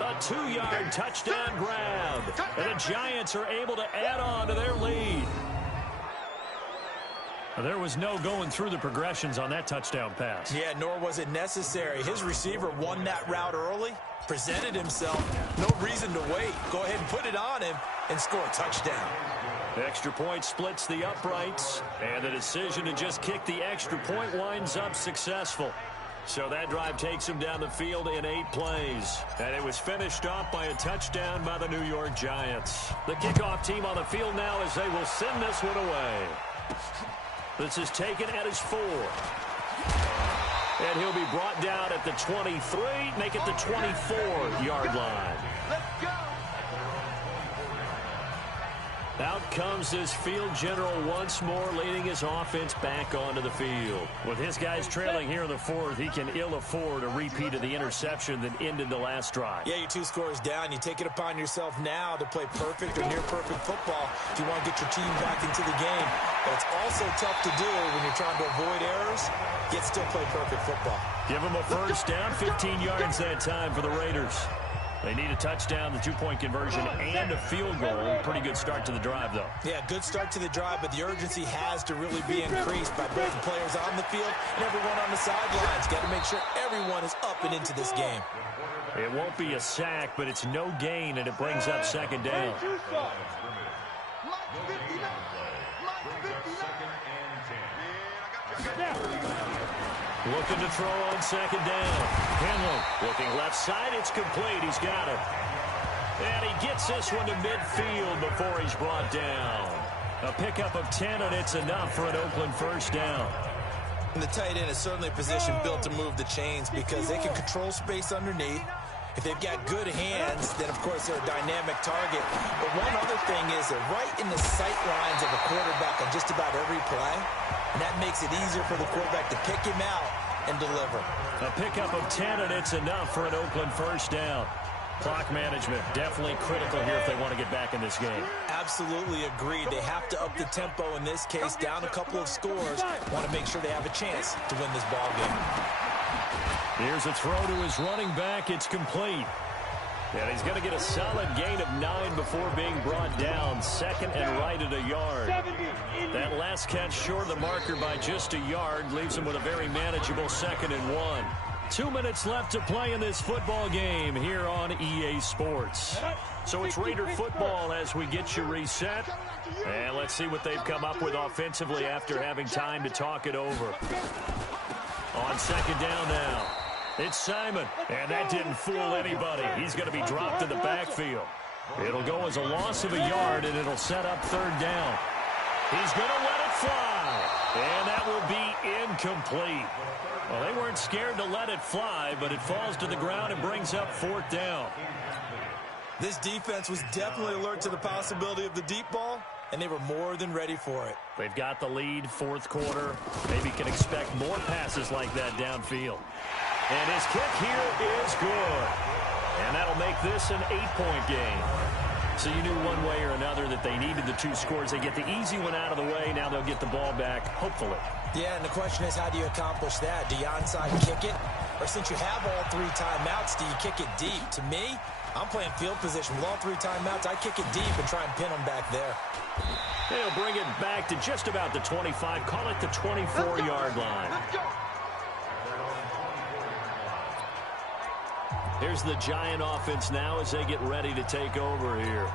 A 2-yard touchdown grab. And the Giants are able to add on to their lead. There was no going through the progressions on that touchdown pass. Yeah, nor was it necessary. His receiver won that route early, presented himself. No reason to wait. Go ahead and put it on him and score a touchdown. The extra point splits the uprights, and the decision to just kick the extra point winds up successful. So that drive takes him down the field in 8 plays. And it was finished off by a touchdown by the New York Giants. The kickoff team on the field now as they will send this one away. This is taken at his 4. And he'll be brought down at the 23, make it the 24-yard line. Let's go. Out comes his field general once more, leading his offense back onto the field. With his guys trailing here in the 4th, he can ill afford a repeat of the interception that ended the last drive. Yeah, you're 2 scores down. You take it upon yourself now to play perfect or near-perfect football if you want to get your team back into the game. But it's also tough to do when you're trying to avoid errors, yet still play perfect football. Give them a first down, 15 yards that time for the Raiders. They need a touchdown, the 2-point conversion, and a field goal. Pretty good start to the drive, though. Yeah, good start to the drive, but the urgency has to really be increased by both the players on the field and everyone on the sidelines. Got to make sure everyone is up and into this game. It won't be a sack, but it's no gain, and it brings up second down. Looking to throw on second down. Henley looking left side. It's complete. He's got it. And he gets this one to midfield before he's brought down. A pickup of 10, and it's enough for an Oakland first down. And the tight end is certainly a position built to move the chains because they can control space underneath. If they've got good hands, then, of course, they're a dynamic target. But one other thing is they're right in the sight lines of a quarterback on just about every play. And that makes it easier for the quarterback to pick him out and deliver. A pickup of 10, and it's enough for an Oakland first down. Clock management definitely critical here if they want to get back in this game. Absolutely agreed. They have to up the tempo in this case, down a couple of scores. Want to make sure they have a chance to win this ball game. Here's a throw to his running back. It's complete. And he's going to get a solid gain of 9 before being brought down. Second and right at a yard. That last catch short of the marker by just a yard leaves him with a very manageable 2nd and 1. 2 minutes left to play in this football game here on EA Sports. So it's Raider football as we get you reset. And let's see what they've come up with offensively after having time to talk it over. On second down now. It's Simon, and that didn't fool anybody. He's going to be dropped in the backfield. It'll go as a loss of a yard, and it'll set up third down. He's going to let it fly, and that will be incomplete. Well, they weren't scared to let it fly, but it falls to the ground and brings up fourth down. This defense was definitely alert to the possibility of the deep ball, and they were more than ready for it. They've got the lead, fourth quarter. Maybe can expect more passes like that downfield. And his kick here is good. And that'll make this an 8-point game. So you knew one way or another that they needed the 2 scores. They get the easy one out of the way. Now they'll get the ball back, hopefully. Yeah, and the question is, how do you accomplish that? Do you onside kick it? Or since you have all 3 timeouts, do you kick it deep? To me, I'm playing field position. With all 3 timeouts, I kick it deep and try and pin them back there. They'll bring it back to just about the 25. Call it the 24-yard line. Here's the Giant offense now as they get ready to take over here.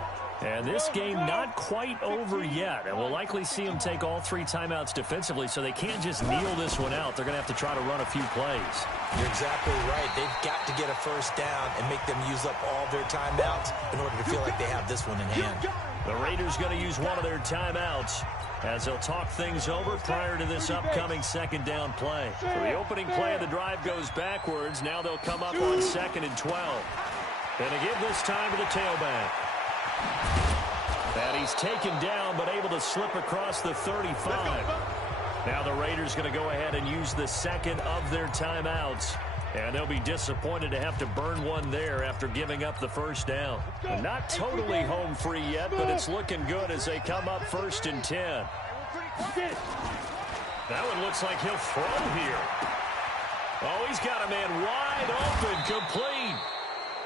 And this game not quite over yet. And we'll likely see them take all 3 timeouts defensively, so they can't just kneel this one out. They're going to have to try to run a few plays. You're exactly right. They've got to get a first down and make them use up all their timeouts in order to feel like they have this one in hand. The Raiders going to use one of their timeouts as they'll talk things over prior to this upcoming second down play. So the opening play of the drive goes backwards. Now they'll come up on 2nd and 12. And they give this time to the tailback. And he's taken down but able to slip across the 35. Now the Raiders going to go ahead and use the second of their timeouts. And they'll be disappointed to have to burn one there after giving up the first down. Not totally home free yet, but it's looking good as they come up 1st and 10. That one looks like he'll throw here. Oh, he's got a man wide open, complete.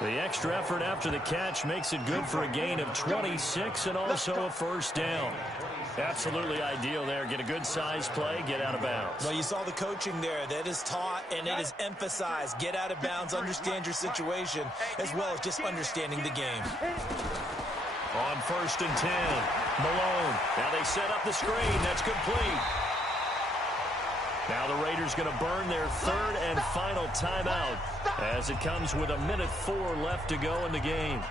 The extra effort after the catch makes it good for a gain of 26 and also a first down. Absolutely ideal there. Get a good size play, get out of bounds. Well, you saw the coaching there. That is taught and it is emphasized. Get out of bounds, understand your situation, as well as just understanding the game. On 1st and 10, Malone. Now they set up the screen. That's complete. Now the Raiders going to burn their 3rd and final timeout as it comes with 1:04 left to go in the game.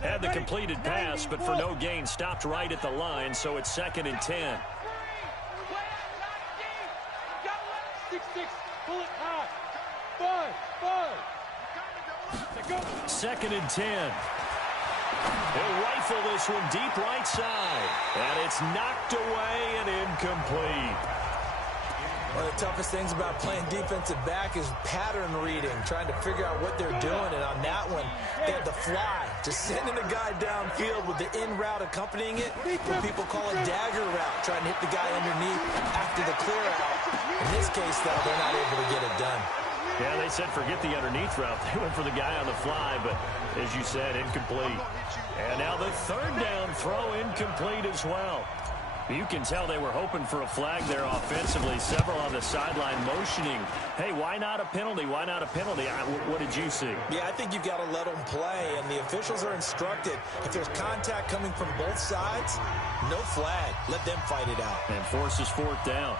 Had the completed pass, but for no gain, stopped right at the line, so it's 2nd and 10. 6-6, pull it high. 5. 2nd and 10. He'll rifle this one deep right side. And it's knocked away and incomplete. One of the toughest things about playing defensive back is pattern reading, trying to figure out what they're doing. And on that one, they had the fly, just sending a guy downfield with the in route accompanying it, what people call a dagger route, trying to hit the guy underneath after the clear out. In this case, though, they're not able to get it done. Yeah, they said forget the underneath route. They went for the guy on the fly, but as you said, incomplete. And now the 3rd down throw incomplete as well. You can tell they were hoping for a flag there offensively. Several on the sideline motioning, hey, why not a penalty? Why not a penalty? What did you see? Yeah, I think you've got to let them play, and the officials are instructed. If there's contact coming from both sides, no flag. Let them fight it out. And forces 4th down.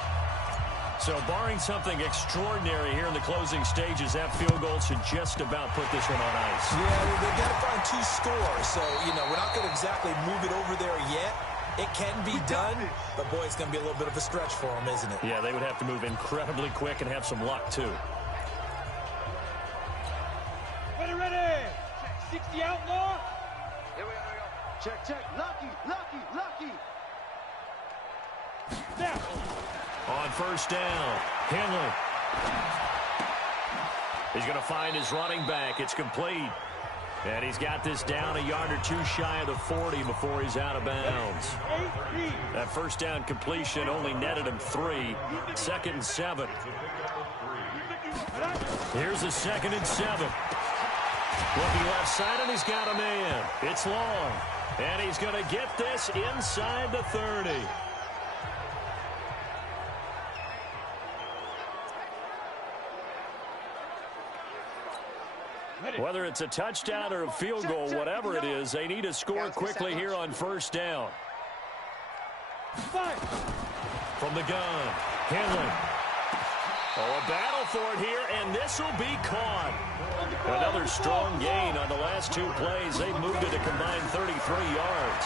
So barring something extraordinary here in the closing stages, that field goal should just about put this one on ice. Yeah, they've got to find 2 scores. So, we're not going to exactly move it over there yet. It can be done, but, boy, it's going to be a little bit of a stretch for them, isn't it? Yeah, they would have to move incredibly quick and have some luck, too. Ready. 60 outlaw. Here we go. Check. Lucky. Now. On 1st down, Henley. He's going to find his running back. It's complete. And he's got this down a yard or 2 shy of the 40 before he's out of bounds. That first down completion only netted him 3. 2nd and 7. Here's a 2nd and 7. Looking left side, and he's got a man. It's long. And he's going to get this inside the 30. Whether it's a touchdown or a field goal, whatever it is, they need to score quickly here on 1st down. From the gun, Henley. Oh, a battle for it here, and this will be caught. Another strong gain on the last 2 plays. They moved it a combined 33 yards.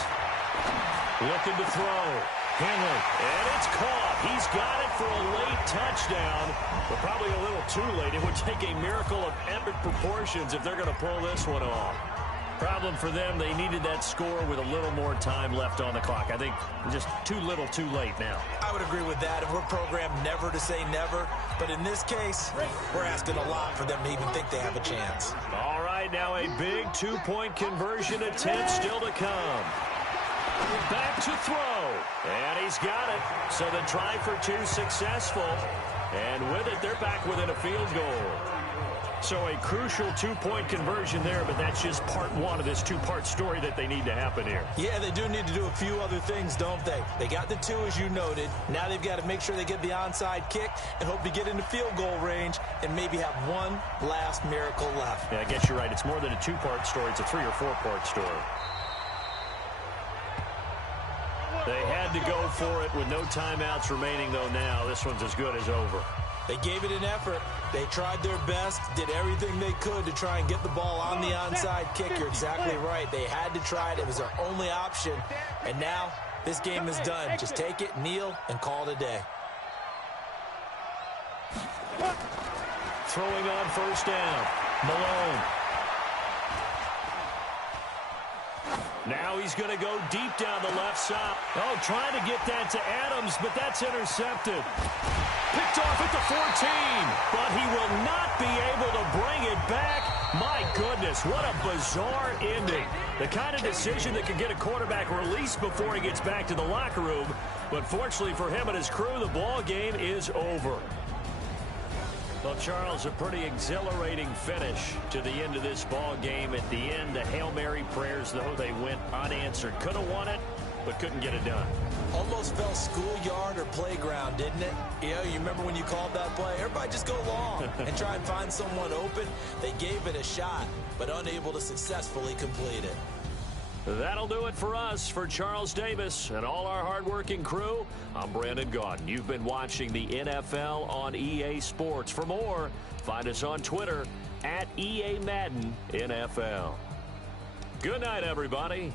Looking to throw. Henry, and it's caught. He's got it for a late touchdown, but probably a little too late. It would take a miracle of epic proportions if they're going to pull this one off. Problem for them, they needed that score with a little more time left on the clock. I think just too little, too late now. I would agree with that. And we're programmed never to say never. But in this case, we're asking a lot for them to even think they have a chance. All right, now a big 2-point conversion attempt still to come. Back to throw. And he's got it. So the try for 2 successful. And with it, they're back within a field goal. So a crucial 2-point conversion there, but that's just part 1 of this 2-part story that they need to happen here. Yeah, they do need to do a few other things, don't they? They got the 2, as you noted. Now they've got to make sure they get the onside kick and hope to get into field goal range and maybe have one last miracle left. Yeah, I guess you're right. It's more than a 2-part story. It's a 3- or 4-part story. They had to go for it with no timeouts remaining, though, now. This one's as good as over. They gave it an effort. They tried their best, did everything they could to try and get the ball on the onside kick. You're exactly right. They had to try it. It was their only option. And now this game is done. Just take it, kneel, and call it a day. Throwing on first down. Malone. Now he's going to go deep down the left side. Oh, trying to get that to Adams, but that's intercepted. Picked off at the 14, but he will not be able to bring it back. My goodness, what a bizarre ending. The kind of decision that can get a quarterback released before he gets back to the locker room. But fortunately for him and his crew, the ball game is over. Well, Charles, a pretty exhilarating finish to the end of this ball game. At the end, the Hail Mary prayers, though, they went unanswered. Could have won it, but couldn't get it done. Almost felt schoolyard or playground, didn't it? You know, you remember when you called that play? Everybody just go long and try and find someone open. They gave it a shot, but unable to successfully complete it. That'll do it for us. For Charles Davis and all our hardworking crew, I'm Brandon Gaudin. You've been watching the NFL on EA Sports. For more, find us on Twitter at EA Madden NFL. Good night, everybody.